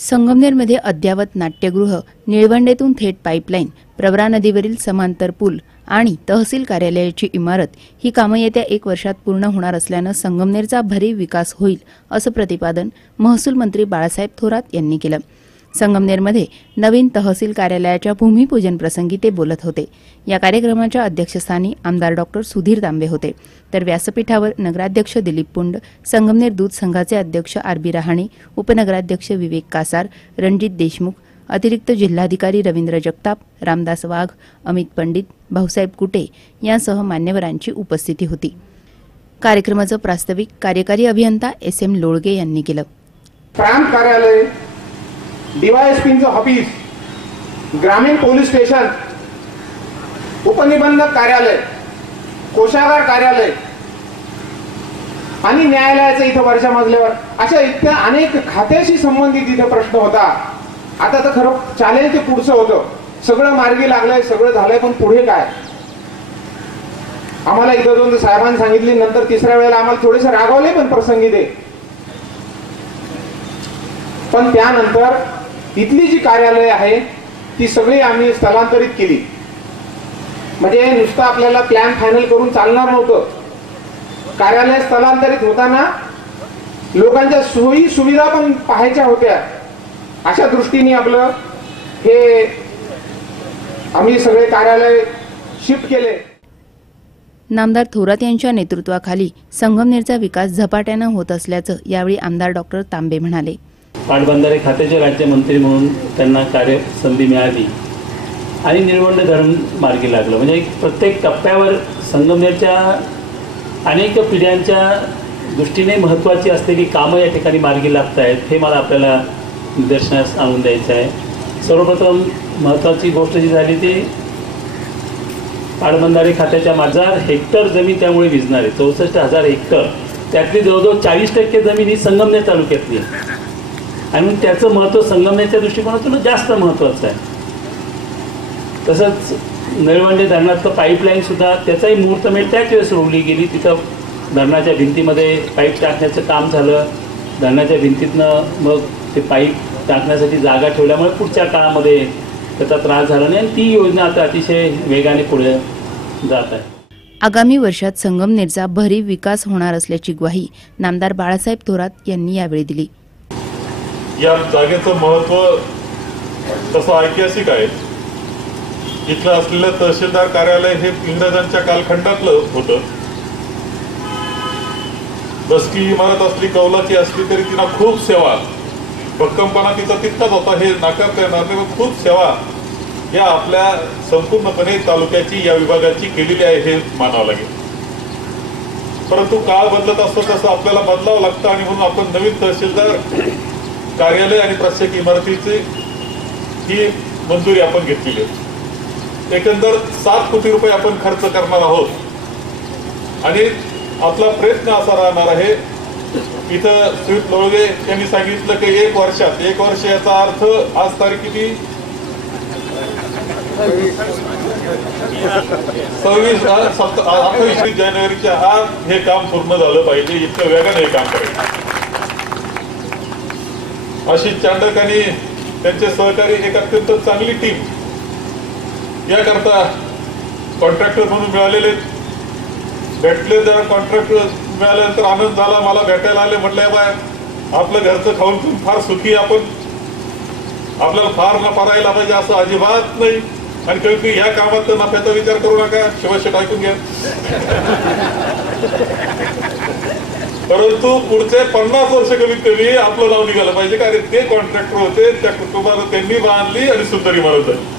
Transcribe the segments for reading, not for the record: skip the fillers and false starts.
संगमनेरमध्ये अद्ययावत नाट्यगृह, निळवंडेतून थेट पाईपलाईन, प्रवरा नदीवरील समांतर पूल आणि तहसील कार्यालयाची इमारत ही कामं येत्या 1 वर्षात पूर्ण होणार असल्यानं संगमनेरचा भरीव विकास होईल असं प्रतिपादन महसूल मंत्री बाळासाहेब थोरात यांनी केलं। संगमनेरमध्ये नवीन तहसील कार्यालयाच्या भूमिपूजन प्रसंगी ते बोलत होते। या कार्यक्रमाच्या अध्यक्षस्थानी आमदार डॉ. सुधीर तांबे होते, तर व्यासपीठावर नगराध्यक्ष दिलीप पुंड, संगमनेर दूध संघाचे अध्यक्ष आर.बी. रहाणे, उपनगराध्यक्ष विवेक कासार, रणजित देशमुख, अतिरिक्त जिल्हाधिकारी रवींद्र जगताप, रामदास वाघ, अमित पंडित, भाऊसाहेब कुटे यांसह मान्यवरांची उपस्थिती होती। कार्यक्रमाचं प्रास्ताविक कार्यकारी अभियंता एस.एम. लोळगे यांनी केलं। प्रांत कार्यालय, डीवायएसपीचं ऑफिस, ग्रामीण पोलीस स्टेशन, उपनिबंधक कार्यालय, कोषागार कार्यालय आणि न्यायालयाचं इथं वरच्या मजल्यावर अशा इतक्या अनेक खात्याशी संबंधित इथे प्रश्न होता। आता तर खरं चालेल ते पुढचं होतं, सगळं मार्गी लागलंय, सगळं झालंय, पण पुढे काय? आम्हाला एकदा दोन साहेबांनी सांगितली, नंतर तिसऱ्या वेळेला आम्हाला थोडेसे रागवले पण प्रसंगी ते, पण त्यानंतर इथली जी कार्यालय आहे ती सगळी आम्ही स्थलांतरित केली। म्हणजे नुसतं आपल्याला प्लॅन फायनल करून चालणार नव्हतं। कार्यालय स्थलांतरित होताना लोकांच्या सोयी सुविधा पण पाहायच्या होत्या, अशा दृष्टीने आपलं हे आम्ही सगळे कार्यालय शिफ्ट केले। नामदार थोरात यांच्या नेतृत्वाखाली संगमनेरचा विकास झपाट्यानं होत असल्याचं यावेळी आमदार डॉ. तांबे म्हणाले। पाटबंधारे खात्याचे राज्यमंत्री म्हणून त्यांना कार्यसंधी मिळाली आणि निळवंडे धरण मार्गी लागलं। म्हणजे प्रत्येक टप्प्यावर संगमनेरच्या अनेक पिढ्यांच्या दृष्टीने महत्त्वाची असलेली कामं या ठिकाणी मार्गी लागत आहेत, हे मला आपल्याला निदर्शनास आणून द्यायचं आहे। सर्वप्रथम महत्त्वाची गोष्ट जी झाली ती पाटबंधारे खात्याच्या 1000 हेक्टर जमीन त्यामुळे विजणार आहे। 64,000 हेक्टर, त्यातली जवळजवळ 40% जमीन ही संगमनेर तालुक्यातली आहे आणि त्याचं महत्त्व संगमनेरच्या दृष्टिकोनातून जास्त महत्त्वाचं आहे। तसंच निळवंडे धरणातलं पाईपलाईन सुद्धा त्याचाही मुहूर्तमेढ त्याच वेळेस रोवली गेली। तिथं धरणाच्या भिंतीमध्ये पाईप टाकण्याचं काम झालं, धरणाच्या भिंतीतनं मग ते पाईप टाकण्यासाठी जागा ठेवल्यामुळे पुढच्या काळामध्ये त्याचा त्रास झाला नाही आणि ती योजना आता अतिशय वेगाने पुढे जात आहे। आगामी वर्षात संगमनेरचा भरीव विकास होणार असल्याची ग्वाही नामदार बाळासाहेब थोरात यांनी यावेळी दिली। या जागेचं महत्त्व तसं ऐतिहासिक आहे। इथलं असलेलं तहसीलदार कार्यालय हे इंग्रजांच्या कालखंडातलं होतं। बसकी इमारत असली, कौलाची असली तरी तिला खूप सेवा, भक्कमपणा तिचा तितकाच होता, हे नाकारता येणार नाही। खूप सेवा या आपल्या संपूर्णपणे तालुक्याची, या विभागाची केलेली आहे हे मानावं लागेल। परंतु काळ बदलत असतो तसं आपल्याला बदलावं लागतं आणि म्हणून आपण नवीन तहसीलदार कार्यालय आणि प्रशासकीय इमारतीची ही मंजुरी आपण घेतलेली आहे। एकंदर 7 कोटी रुपये आपण खर्च करणार आहोत आणि आपला प्रयत्न असा राहणार आहे। इथं सुमित लोळगे यांनी सांगितलं की 1 वर्षात, 1 वर्ष याचा अर्थ आज तारीख किती, 28 जानेवारीच्या आज हे काम पूर्ण झालं पाहिजे। इतकं वेगाने हे काम करायचं। अशी चांडक आणि त्यांचे सहकारी एक अत्यंत चांगली टीम याकरता कॉन्ट्रॅक्टर म्हणून मिळालेले भेटले। जरा कॉन्ट्रॅक्टर मिळाल्यानंतर आनंद झाला, मला भेटायला आले, म्हटलं बाय आपलं घरचं खाऊन पिऊन फार सुखी, आपण आपल्याला फार नफा राहिला पाहिजे असं अजिबात नाही। आणि कधी ह्या कामात तर नफ्याचा विचार करू नका, शिवाय ऐकून घ्या। परंतु पुढचे 50 वर्ष कमीत कमी आपलं नाव निघालं पाहिजे, कारण ते कॉन्ट्रॅक्टर होते, त्या कुटुंबाला त्यांनी बांधली आणि सुंदर इमारत आहे।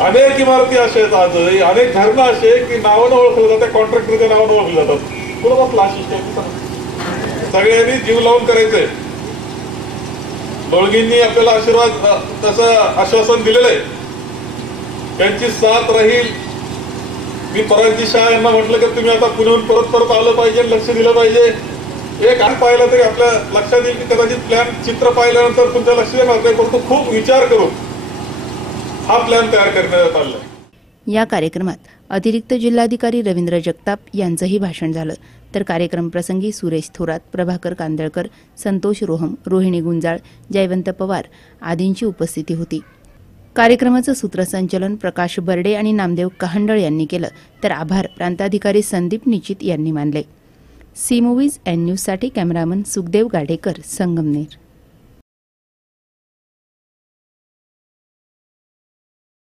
अनेक इमारती अशा आहेत आज, अनेक धरणं असे की नावानं ओळखलं जातात, कॉन्ट्रॅक्टरच्या नावानं ओळखलं जातात। तुला बसला सगळ्यांनी जीव लावून करायचंय। लोळगींनी आपल्याला आशीर्वाद तसं आश्वासन दिलेलं आहे, त्यांची साथ राहील। मी परांजी शाह यांना म्हटलं की तुम्ही आता पुण्याहून परत आलं पाहिजे, लक्ष दिलं पाहिजे। एक आज पाहिलं तरी आपल्या लक्षात येईल की कदाचित प्लॅन चित्र पाहिल्यानंतर तुमच्या लक्ष येणार नाही, परंतु खूप विचार करून हा प्लॅन तयार करण्यात आला। या कार्यक्रमात अतिरिक्त जिल्हाधिकारी रवींद्र जगताप यांचंही भाषण झालं, तर कार्यक्रम प्रसंगी सुरेश थोरात, प्रभाकर कांदळकर, संतोष रोहम, रोहिणी गुंजाळ, जयवंत पवार आदींची उपस्थिती होती. कार्यक्रमाचं सूत्रसंचालन प्रकाश बर्डे आणि नामदेव कहांडळ यांनी केलं, तर आभार प्रांताधिकारी संदीप निचित यांनी मानले. सी मूव्हीज एन न्यूजसाठी कॅमेरामन सुखदेव गाडेकर, संगमनेर.